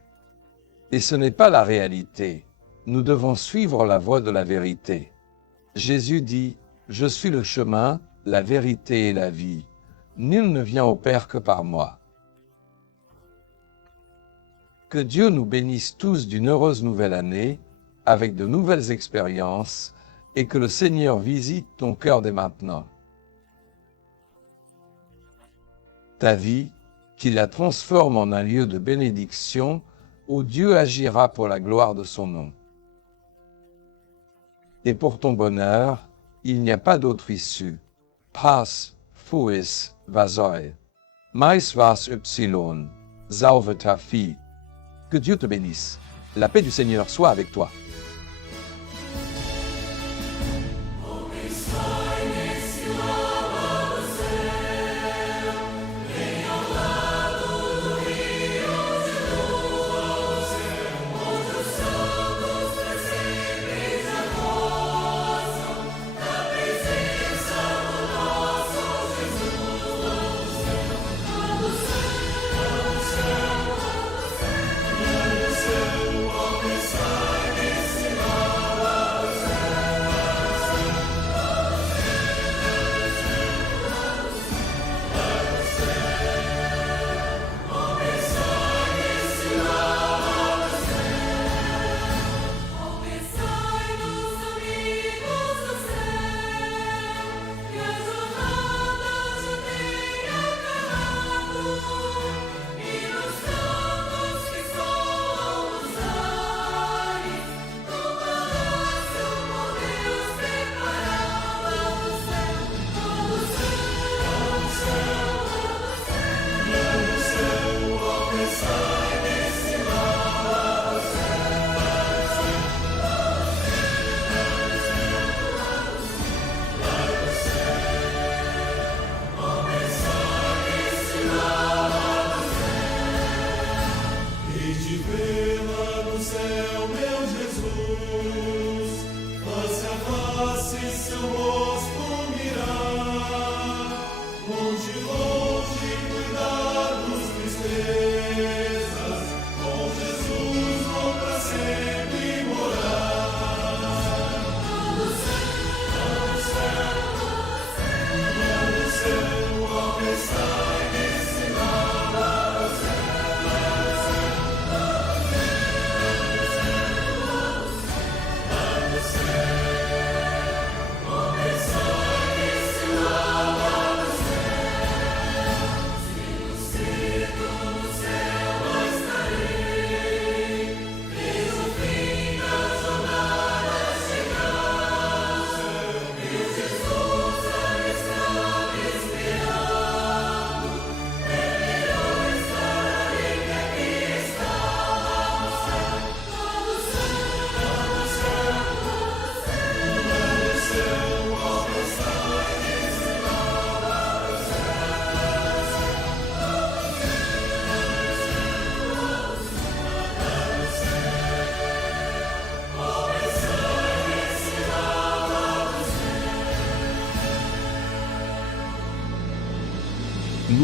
Et ce n'est pas la réalité. Nous devons suivre la voie de la vérité. Jésus dit, « Je suis le chemin, la vérité et la vie. Nul ne vient au Père que par moi. » Que Dieu nous bénisse tous d'une heureuse nouvelle année, avec de nouvelles expériences, et que le Seigneur visite ton cœur dès maintenant. Ta vie, qu'il la transforme en un lieu de bénédiction, où Dieu agira pour la gloire de son nom. Et pour ton bonheur, il n'y a pas d'autre issue. Pas, fuis, vasoi. Mais vas upsilon, sauve ta fille. Que Dieu te bénisse. La paix du Seigneur soit avec toi.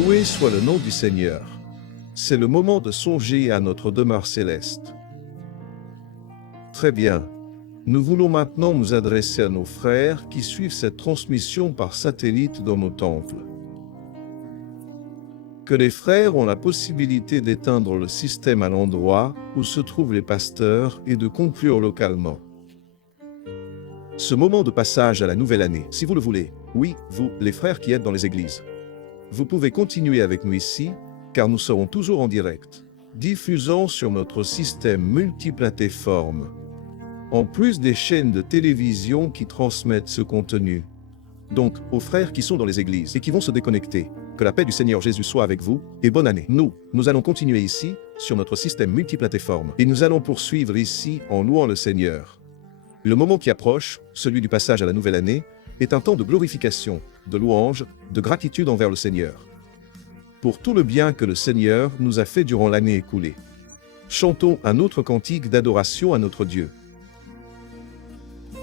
Loué soit le nom du Seigneur. C'est le moment de songer à notre demeure céleste. Très bien. Nous voulons maintenant nous adresser à nos frères qui suivent cette transmission par satellite dans nos temples. Que les frères ont la possibilité d'éteindre le système à l'endroit où se trouvent les pasteurs et de conclure localement. Ce moment de passage à la nouvelle année, si vous le voulez, oui, vous, les frères qui êtes dans les églises, vous pouvez continuer avec nous ici, car nous serons toujours en direct, diffusant sur notre système multiplateforme, en plus des chaînes de télévision qui transmettent ce contenu. Donc, aux frères qui sont dans les églises et qui vont se déconnecter, que la paix du Seigneur Jésus soit avec vous et bonne année. Nous allons continuer ici, sur notre système multiplateforme, et nous allons poursuivre ici en louant le Seigneur. Le moment qui approche, celui du passage à la nouvelle année, est un temps de glorification, de louange, de gratitude envers le Seigneur. Pour tout le bien que le Seigneur nous a fait durant l'année écoulée. Chantons un autre cantique d'adoration à notre Dieu. O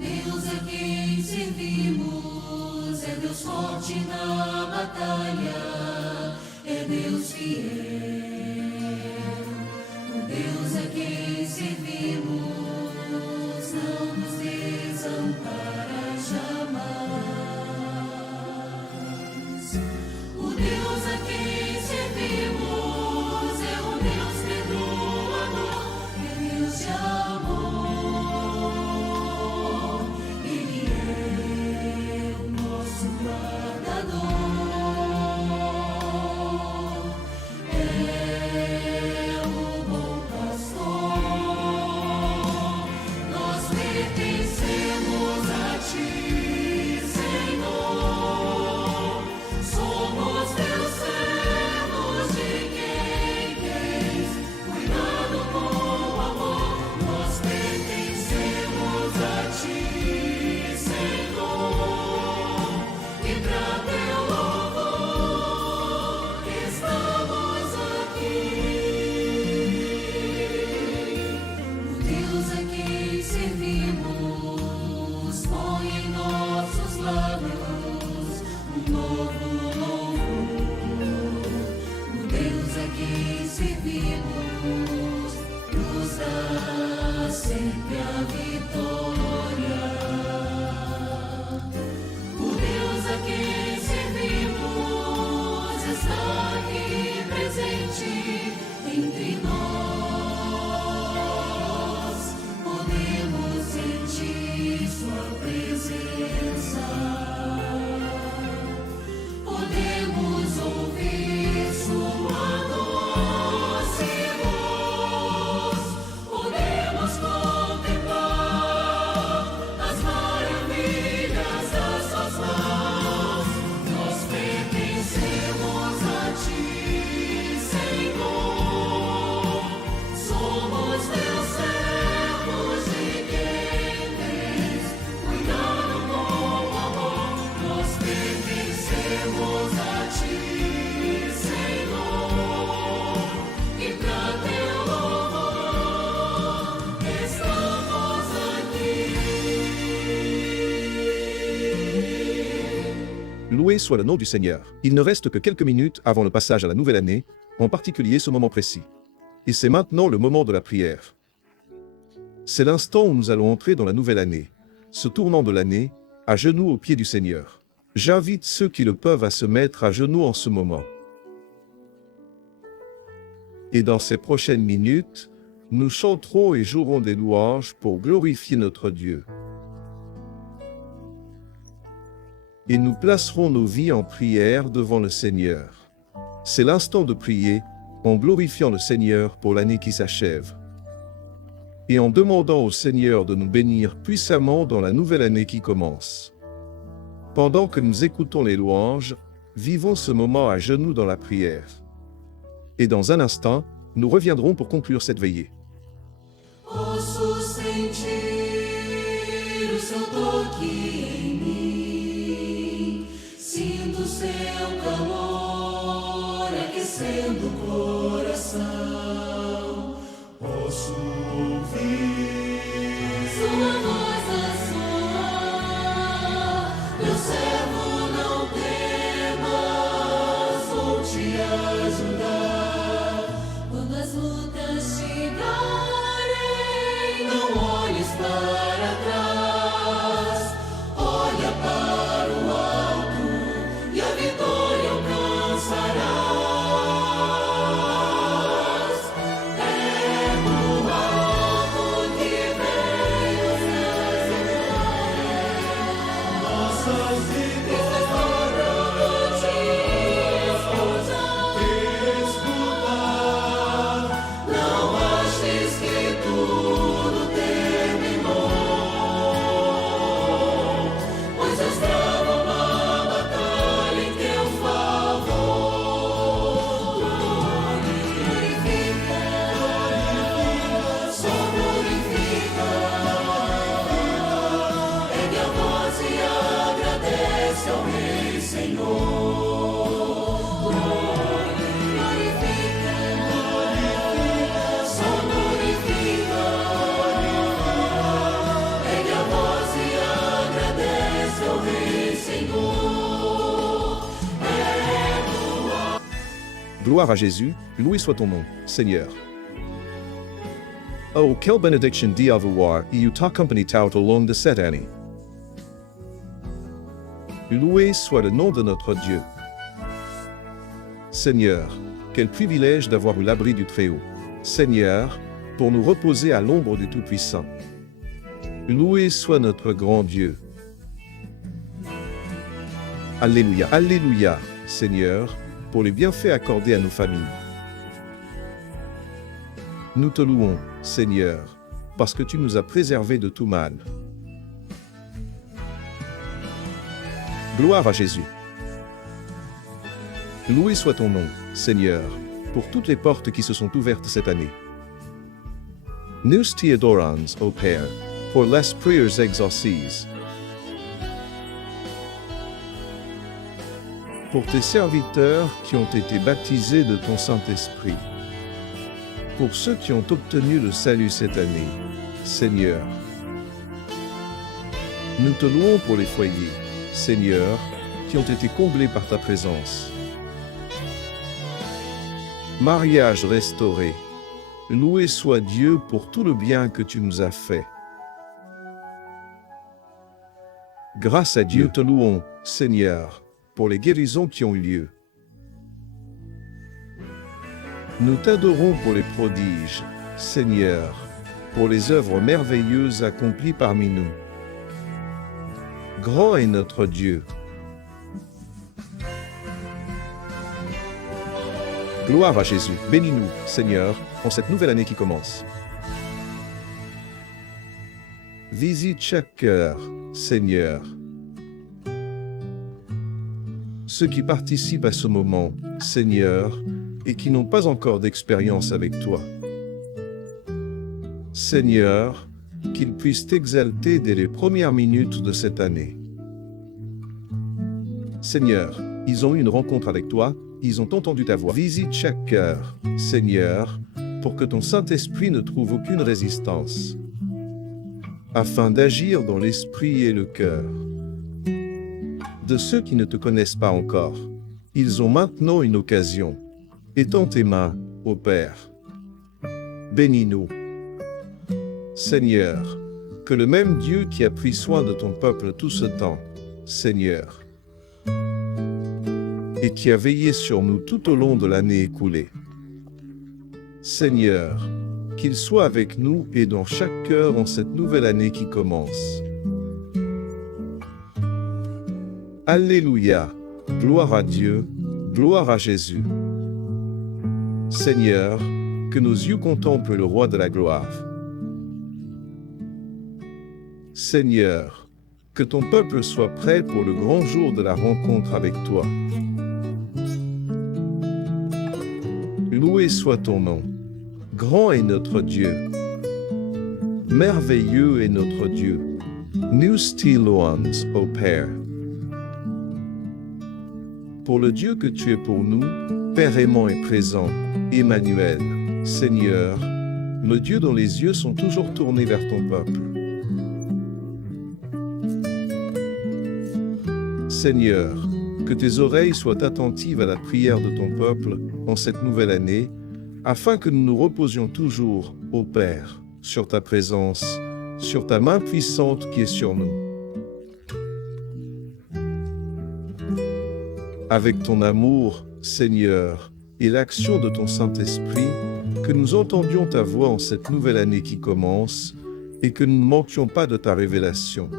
Deus a quem servimos é Deus forte na batalha, é Deus fiel. O Deus a quem servimos não nos desampara jamais. O Deus a quem servimos é um Deus perdoador, é Deus de amor. Ele é o nosso guardador, é o bom pastor. Nós pertencemos a Ti, Senhor. Somos Teus servos, de quem tens cuidado com amor. Nós pertencemos a Ti, Senhor, e pra Teu louvor estamos aqui. O Deus a quem servimos põe em nossos lábios um novo louvor. O Deus a quem servimos nos dá sempre a vitória. O Deus a quem servimos está aqui presente entre nós. Podemos sentir Sua presença. Podemos ouvir Sua doce voz. Podemos contemplar as maravilhas das Suas mãos. Nós pertencemos a Ti, Senhor. Somos Teus servos, de quem tens cuidado com amor. Nós pertencemos a Ti, Senhor, e pra Teu louvor estamos aqui. Loué soit le nom du Seigneur. Il ne reste que quelques minutes avant le passage à la nouvelle année, en particulier ce moment précis. Et c'est maintenant le moment de la prière. C'est l'instant où nous allons entrer dans la nouvelle année, ce tournant de l'année, à genoux aux pieds du Seigneur. J'invite ceux qui le peuvent à se mettre à genoux en ce moment. Et dans ces prochaines minutes, nous chanterons et jouerons des louanges pour glorifier notre Dieu. Et nous placerons nos vies en prière devant le Seigneur. C'est l'instant de prier en glorifiant le Seigneur pour l'année qui s'achève. Et en demandant au Seigneur de nous bénir puissamment dans la nouvelle année qui commence. Pendant que nous écoutons les louanges, vivons ce moment à genoux dans la prière. Et dans un instant, nous reviendrons pour conclure cette veillée. Posso sentir o Seu toque em mim, sinto Seu calor aquecendo o coração. Posso ouvir Sua voz a soar. Meu servo, não temas, Gloire à Jésus, loué soit ton nom, Seigneur. Oh, quelle bénédiction d'avoir eu ta compagnie tout au long de cette année. Loué soit le nom de notre Dieu. Seigneur, quel privilège d'avoir eu l'abri du Très-Haut. Seigneur, pour nous reposer à l'ombre du Tout-Puissant. Loué soit notre grand Dieu. Alléluia, Alléluia, Seigneur, pour les bienfaits accordés à nos familles. Nous te louons, Seigneur, parce que tu nous as préservés de tout mal. Gloire à Jésus. Loué soit ton nom, Seigneur, pour toutes les portes qui se sont ouvertes cette année. Nous te adorons, ô Père, pour les prières exaucées. Pour tes serviteurs qui ont été baptisés de ton Saint-Esprit. Pour ceux qui ont obtenu le salut cette année, Seigneur. Nous te louons pour les foyers, Seigneur, qui ont été comblés par ta présence. Mariage restauré. Loué soit Dieu pour tout le bien que tu nous as fait. Grâce à Dieu, nous te louons, Seigneur, pour les guérisons qui ont eu lieu. Nous t'adorons pour les prodiges, Seigneur, pour les œuvres merveilleuses accomplies parmi nous. Grand est notre Dieu. Gloire à Jésus. Bénis-nous, Seigneur, en cette nouvelle année qui commence. Visite chaque cœur, Seigneur. Ceux qui participent à ce moment, Seigneur, et qui n'ont pas encore d'expérience avec toi. Seigneur, qu'ils puissent t'exalter dès les premières minutes de cette année. Seigneur, ils ont eu une rencontre avec toi, ils ont entendu ta voix. Visite chaque cœur, Seigneur, pour que ton Saint-Esprit ne trouve aucune résistance, afin d'agir dans l'esprit et le cœur de ceux qui ne te connaissent pas encore. Ils ont maintenant une occasion. Étends tes mains, ô Père. Bénis-nous. Seigneur, que le même Dieu qui a pris soin de ton peuple tout ce temps, Seigneur, et qui a veillé sur nous tout au long de l'année écoulée. Seigneur, qu'il soit avec nous et dans chaque cœur en cette nouvelle année qui commence. Alléluia, gloire à Dieu, gloire à Jésus. Seigneur, que nos yeux contemplent le roi de la gloire. Seigneur, que ton peuple soit prêt pour le grand jour de la rencontre avec toi. Loué soit ton nom. Grand est notre Dieu. Merveilleux est notre Dieu. Nous te louons, ô Père. Pour le Dieu que tu es pour nous, Père aimant et présent, Emmanuel, Seigneur, le Dieu dont les yeux sont toujours tournés vers ton peuple. Seigneur, que tes oreilles soient attentives à la prière de ton peuple en cette nouvelle année, afin que nous nous reposions toujours, ô Père, sur ta présence, sur ta main puissante qui est sur nous. Avec ton amour, Seigneur, et l'action de ton Saint-Esprit, que nous entendions ta voix en cette nouvelle année qui commence, et que nous ne manquions pas de ta révélation.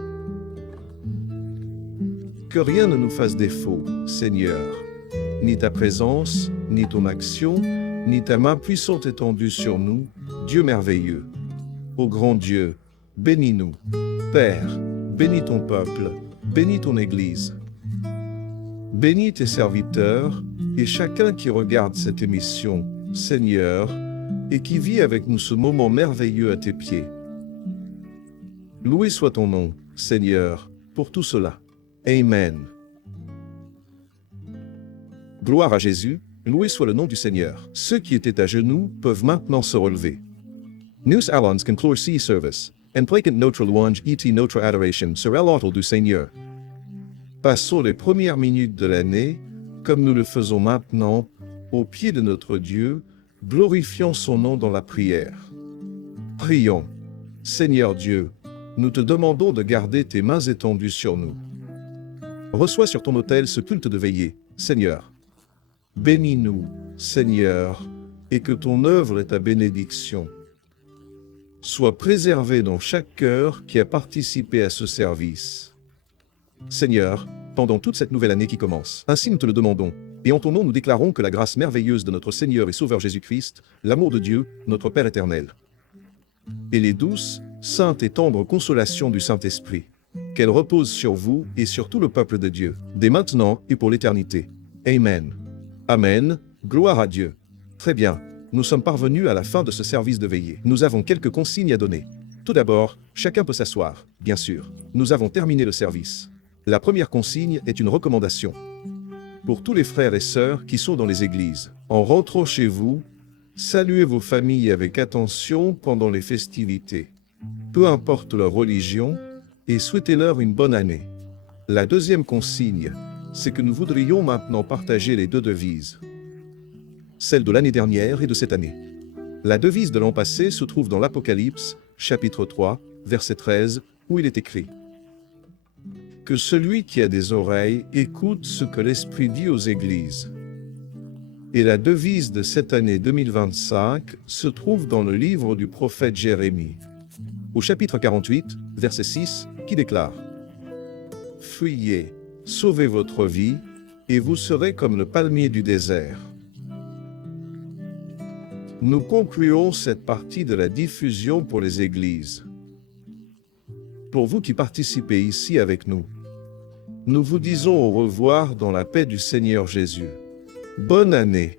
Que rien ne nous fasse défaut, Seigneur, ni ta présence, ni ton action, ni ta main puissante étendue sur nous, Dieu merveilleux. Ô grand Dieu, bénis-nous. Père, bénis ton peuple, bénis ton Église. Bénis tes serviteurs et chacun qui regarde cette émission, Seigneur, et qui vit avec nous ce moment merveilleux à tes pieds. Loué soit ton nom, Seigneur, pour tout cela. Amen. Gloire à Jésus, loué soit le nom du Seigneur. Ceux qui étaient à genoux peuvent maintenant se relever. Nous allons conclure ce service, en plaquant notre louange et notre adoration sur l'autel du Seigneur. Passons les premières minutes de l'année, comme nous le faisons maintenant, au pied de notre Dieu, glorifions son nom dans la prière. Prions. Seigneur Dieu, nous te demandons de garder tes mains étendues sur nous. Reçois sur ton autel ce culte de veillée, Seigneur. Bénis-nous, Seigneur, et que ton œuvre et ta bénédiction soient préservées dans chaque cœur qui a participé à ce service. Seigneur, pendant toute cette nouvelle année qui commence, ainsi nous te le demandons, et en ton nom nous déclarons que la grâce merveilleuse de notre Seigneur et Sauveur Jésus-Christ, l'amour de Dieu, notre Père éternel, et les douces, saintes et tendres consolations du Saint-Esprit, qu'elles reposent sur vous et sur tout le peuple de Dieu, dès maintenant et pour l'éternité. Amen. Amen. Gloire à Dieu. Très bien, nous sommes parvenus à la fin de ce service de veillée. Nous avons quelques consignes à donner. Tout d'abord, chacun peut s'asseoir, bien sûr. Nous avons terminé le service. La première consigne est une recommandation. Pour tous les frères et sœurs qui sont dans les églises, en rentrant chez vous, saluez vos familles avec attention pendant les festivités, peu importe leur religion, et souhaitez-leur une bonne année. La deuxième consigne, c'est que nous voudrions maintenant partager les deux devises, celle de l'année dernière et de cette année. La devise de l'an passé se trouve dans l'Apocalypse, chapitre 3, verset 13, où il est écrit « Que celui qui a des oreilles écoute ce que l'Esprit dit aux églises ». Et la devise de cette année 2025 se trouve dans le livre du prophète Jérémie, au chapitre 48, verset 6, qui déclare « Fuyez, sauvez votre vie, et vous serez comme le palmier du désert. » Nous concluons cette partie de la diffusion pour les églises. Pour vous qui participez ici avec nous, nous vous disons au revoir dans la paix du Seigneur Jésus. Bonne année!